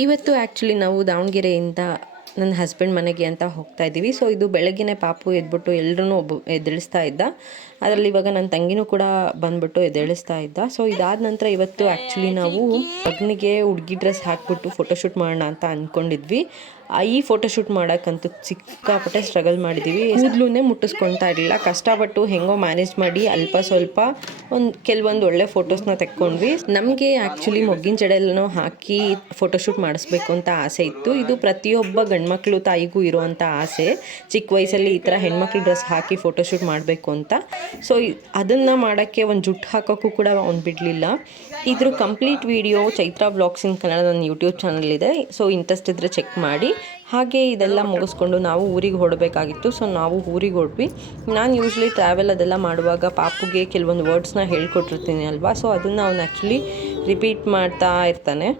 ಇವತ್ತು ಆ್ಯಕ್ಚುಲಿ ನಾವು ದಾವಣಗೆರೆಯಿಂದ ನನ್ನ ಹಸ್ಬೆಂಡ್ ಮನೆಗೆ ಅಂತ ಹೋಗ್ತಾ ಇದ್ದೀವಿ. ಸೊ ಇದು ಬೆಳಗ್ಗೆನೇ ಪಾಪು ಎದ್ಬಿಟ್ಟು ಎಲ್ಲರೂ ಎದ್ದೇಳಿಸ್ತಾ ಇದ್ದ. ಅದರಲ್ಲಿ ಇವಾಗ ನನ್ನ ತಂಗಿನೂ ಕೂಡ ಬಂದ್ಬಿಟ್ಟು ಎದ್ದೇಳಿಸ್ತಾ ಇದ್ದ. ಸೊ ಇದಾದ ನಂತರ ಇವತ್ತು ಆ್ಯಕ್ಚುಲಿ ನಾವು ಮಗನಿಗೆ ಹುಡುಗಿ ಡ್ರೆಸ್ ಹಾಕ್ಬಿಟ್ಟು ಫೋಟೋಶೂಟ್ ಮಾಡೋಣ ಅಂತ ಅಂದ್ಕೊಂಡಿದ್ವಿ. ಈ ಫೋಟೋಶೂಟ್ ಮಾಡೋಕ್ಕಂತೂ ಸಿಕ್ಕಾಪಟ್ಟೆ ಸ್ಟ್ರಗಲ್ ಮಾಡಿದ್ದೀವಿ. ಕೂದಲೇ ಮುಟ್ಟಿಸ್ಕೊಳ್ತಾ ಇರಲಿಲ್ಲ. ಕಷ್ಟಪಟ್ಟು ಹೆಂಗೋ ಮ್ಯಾನೇಜ್ ಮಾಡಿ ಅಲ್ಪ ಸ್ವಲ್ಪ ಕೆಲವೊಂದು ಒಳ್ಳೆ ಫೋಟೋಸ್ನ ತೆಕ್ಕೊಂಡ್ವಿ. ನಮಗೆ ಆ್ಯಕ್ಚುಲಿ ಮೊಗ್ಗಿನ ಜಡೆಲ್ಲನೂ ಹಾಕಿ ಫೋಟೋಶೂಟ್ ಮಾಡಿಸ್ಬೇಕು ಅಂತ ಆಸೆ ಇತ್ತು. ಇದು ಪ್ರತಿಯೊಬ್ಬ ಗಂಡ್ಮಕ್ಳು ತಾಯಿಗೂ ಇರುವಂಥ ಆಸೆ, ಚಿಕ್ಕ ವಯಸ್ಸಲ್ಲಿ ಈ ಥರ ಹೆಣ್ಮಕ್ಳು ಡ್ರೆಸ್ ಹಾಕಿ ಫೋಟೋಶೂಟ್ ಮಾಡಬೇಕು ಅಂತ. ಸೊ ಅದನ್ನು ಮಾಡೋಕ್ಕೆ ಒಂದು ಜುಟ್ಟು ಹಾಕೋಕ್ಕೂ ಕೂಡ ಅವ್ನು ಬಿಡಲಿಲ್ಲ. ಇದ್ರ ಕಂಪ್ಲೀಟ್ ವಿಡಿಯೋ ಚೈತ್ರ ವ್ಲಾಗ್ಸ್ ಇನ್ ಕನ್ನಡ ನನ್ನ ಯೂಟ್ಯೂಬ್ ಚಾನಲ್ ಇದೆ. ಸೊ ಇಂಟ್ರೆಸ್ಟ್ ಇದ್ದರೆ ಚೆಕ್ ಮಾಡಿ. ಹಾಗೆ ಇದೆಲ್ಲ ಮುಗಿಸ್ಕೊಂಡು ನಾವು ಊರಿಗೆ ಹೊರಡಬೇಕಾಗಿತ್ತು. ಸೊ ನಾವು ಊರಿಗೆ ಹೊರಟ್ವಿ. ನಾನು ಯೂಶ್ವಲಿ ಟ್ರಾವೆಲ್ ಅದೆಲ್ಲ ಮಾಡುವಾಗ ಪಾಪುಗೆ ಕೆಲವೊಂದು ವರ್ಡ್ಸ್ನ ಹೇಳ್ಕೊಟ್ಟಿರ್ತೀನಿ ಅಲ್ವಾ. ಸೊ ಅದನ್ನು ಅವ್ನು ಆ್ಯಕ್ಚುಲಿ ರಿಪೀಟ್ ಮಾಡ್ತಾ ಇರ್ತಾನೆ.